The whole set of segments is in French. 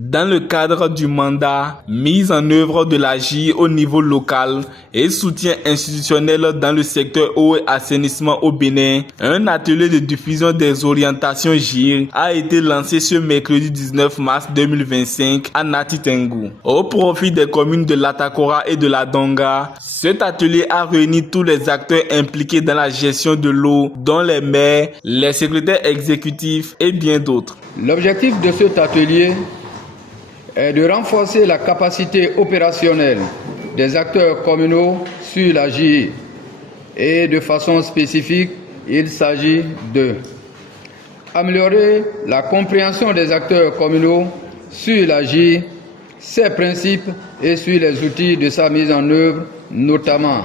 dans le cadre du mandat mise en œuvre de l'AGIR au niveau local et soutien institutionnel dans le secteur eau et assainissement au Bénin, un atelier de diffusion des orientations GIR a été lancé ce mercredi 19 mars 2025 à Nati Tengu. Au profit des communes de l'Atakora et de la Donga, cet atelier a réuni tous les acteurs impliqués dans la gestion de l'eau, dont les maires, les secrétaires exécutifs et bien d'autres. L'objectif de cet atelier est de renforcer la capacité opérationnelle des acteurs communaux sur l'AGIR et de façon spécifique, il s'agit de améliorer la compréhension des acteurs communaux sur l'AGIR, ses principes et sur les outils de sa mise en œuvre, notamment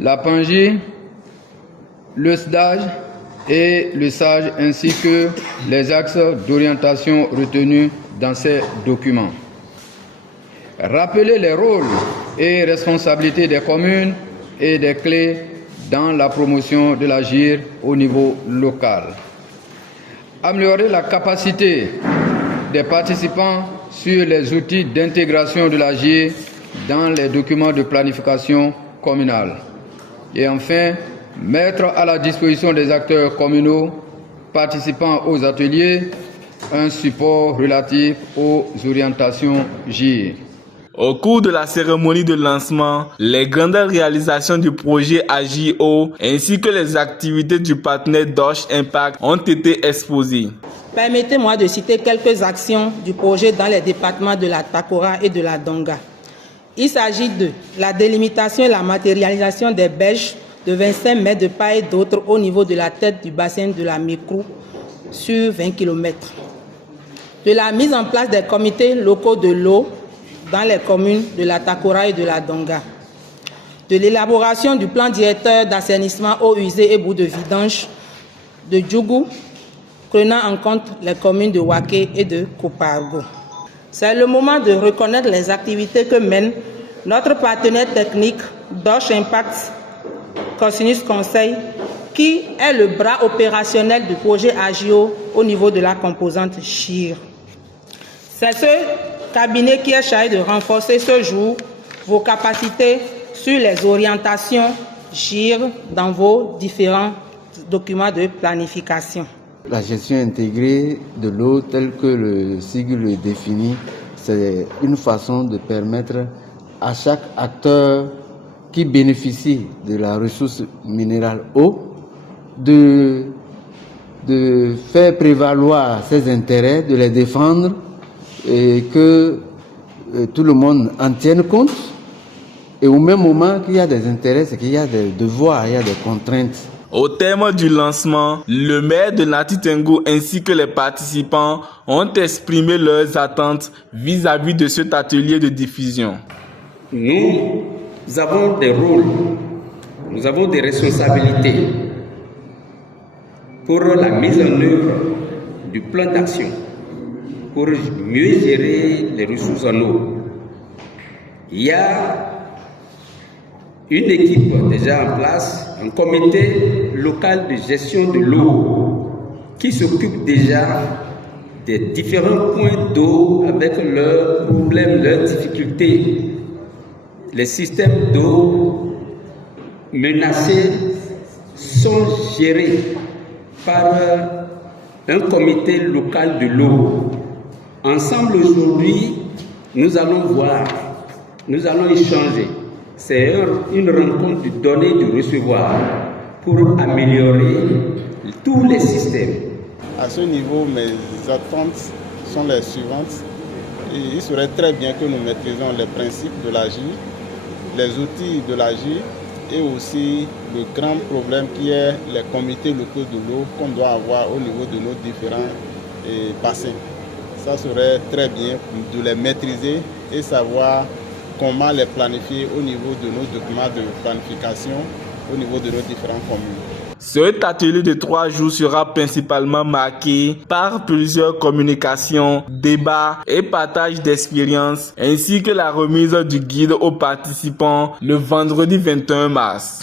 la PANGIR, le SDAG et le SAGE ainsi que les axes d'orientation retenus dans ces documents. Rappeler les rôles et responsabilités des communes et des clés dans la promotion de l'AGIR au niveau local. Améliorer la capacité des participants sur les outils d'intégration de l'AGIR dans les documents de planification communale. Et enfin, mettre à la disposition des acteurs communaux participant aux ateliers un support relatif aux orientations GIR. Au cours de la cérémonie de lancement, les grandes réalisations du projet AGIR ainsi que les activités du partenaire Dosh Impact ont été exposées. Permettez-moi de citer quelques actions du projet dans les départements de la Takora et de la Donga. Il s'agit de la délimitation et la matérialisation des berges de 25 mètres de part et d'autre au niveau de la tête du bassin de la Mékrou sur 20 km. De la mise en place des comités locaux de l'eau dans les communes de la Takora et de la Donga. De l'élaboration du plan directeur d'assainissement eau usée et bout de vidange de Djougou, prenant en compte les communes de Waké et de Kopargo. C'est le moment de reconnaître les activités que mène notre partenaire technique Dosh Impact Cosinus Conseil, qui est le bras opérationnel du projet AGIR au niveau de la composante GIR. C'est ce cabinet qui est chargé de renforcer ce jour vos capacités sur les orientations GIR dans vos différents documents de planification. La gestion intégrée de l'eau telle que le sigle le définit, c'est une façon de permettre à chaque acteur qui bénéficie de la ressource minérale eau de faire prévaloir ses intérêts, de les défendre et que tout le monde en tienne compte. Et au même moment qu'il y a des intérêts, c'est qu'il y a des devoirs, il y a des contraintes. Au terme du lancement, le maire de Nati Tengu ainsi que les participants ont exprimé leurs attentes vis-à-vis de cet atelier de diffusion. Nous avons des rôles, nous avons des responsabilités pour la mise en œuvre du plan d'action, pour mieux gérer les ressources en eau. Il y a une équipe déjà en place, un comité local de gestion de l'eau qui s'occupe déjà des différents points d'eau avec leurs problèmes, leurs difficultés. Les systèmes d'eau menacés sont gérés par un comité local de l'eau. Ensemble aujourd'hui, nous allons voir, nous allons échanger. C'est une rencontre de donner et de recevoir pour améliorer tous les systèmes. À ce niveau, mes attentes sont les suivantes. Il serait très bien que nous maîtrisions les principes de l'AGIR, les outils de l'AGIR et aussi le grand problème qui est les comités locaux de l'eau qu'on doit avoir au niveau de nos différents bassins. Ça serait très bien de les maîtriser et savoir comment les planifier au niveau de nos documents de planification, au niveau de nos différentes communes. Cet atelier de 3 jours sera principalement marqué par plusieurs communications, débats et partage d'expériences, ainsi que la remise du guide aux participants le vendredi 21 mars.